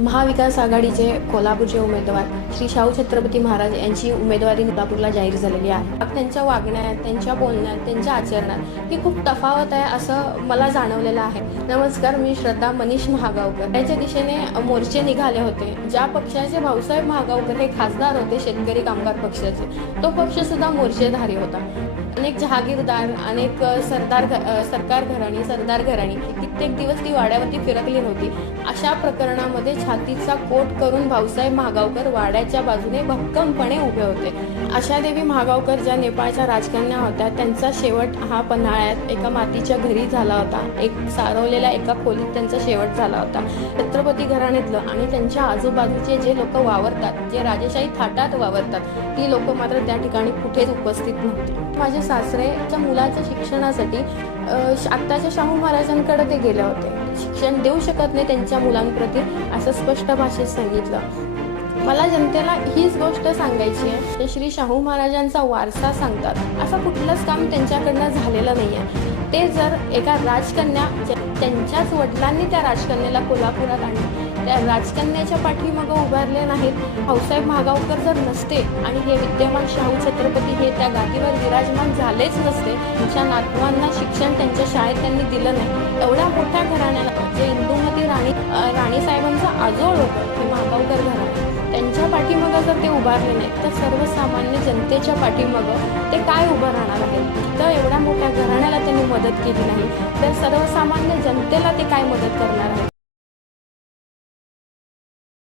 महाविकास आघाडीचे कोल्हापूरचे उमेदवार श्री शाहू छत्रपती महाराज यांची उमेदवारी कोल्हापूरला जाहीर झालेली आहे. त्यांच्या वागण्यात त्यांच्या बोलण्यात त्यांच्या आचरणात ही खूप तफावत आहे असं मला जाणवलेलं आहे. नमस्कार मी श्रद्धा मनीष महागावकर. याच्या दिशेने मोर्चे निघाले होते ज्या पक्षाचे भाऊसाहेब महागावकर हे खासदार होते शेतकरी कामगार पक्षाचे. तो पक्ष सुद्धा मोर्चेधारी होता. अनेक जहागीरदार अनेक सरदार सरकार घराणी सरदार घराणी कित्येक दिवस ती वाड्यावरती फिरकली नव्हती. अशा प्रकरणामध्ये छातीचा कोट करून भाऊसाहेब महागावकर वाड्याच्या बाजूने भक्कमपणे उभे होते. आशादेवी महागावकर ज्या नेपाळच्या राजकन्या होत्या त्यांचा शेवट हा पन्हाळ्यात एका मातीच्या घरी झाला होता. एक सारवलेल्या एका खोलीत त्यांचा शेवट झाला होता. छत्रपती घराण्यातलं आणि त्यांच्या आजूबाजूचे जे लोक वावरतात जे राजेशाही थाटात वावरतात ती लोक मात्र त्या ठिकाणी कुठेच उपस्थित नव्हती. माझे सासरेच्या मुलाच्या शिक्षणासाठी श- आत्ताच्या शाहू महाराजांकडे ते गेले होते. शिक्षण देऊ शकत नाही त्यांच्या मुलांप्रती असं स्पष्ट भाषेत सांगितलं. मला जनतेला हीच गोष्ट सांगायची आहे ते श्री शाहू महाराजांचा वारसा सांगतात. असं कुठलंच काम त्यांच्याकडनं झालेलं नाही आहे. ते जर एका राजकन्या ज्या- त्यांच्याच वडिलांनी त्या राजकन्याला कोल्हापुरात आणलं त्या राजकन्याच्या पाठीमागं उभारले नाहीत. भाऊसाहेब महागावकर जर नसते आणि हे विद्यमान शाहू छत्रपती हे त्या गादीवर विराजमान झालेच नसते त्यांच्या नातवांना शिक्षण त्यांच्या शाळेत त्यांनी दिलं नाही. एवढ्या मोठ्या घराण्याला जे इंदुमती राणी राणीसाहेबांचा आजोळ होतं ते महागावकर घराणं. त्यांच्या पाठीमागं जर ते उभारले नाहीत तर सर्वसामान्य जनतेच्या पाठीमागं ते काय उभं राहणार आहे? तर एवढ्या मोठ्या घराण्याला त्यांनी मदत केली नाही. तर सर्वसामान्य जनतेला ते काय मदत करणार आहे?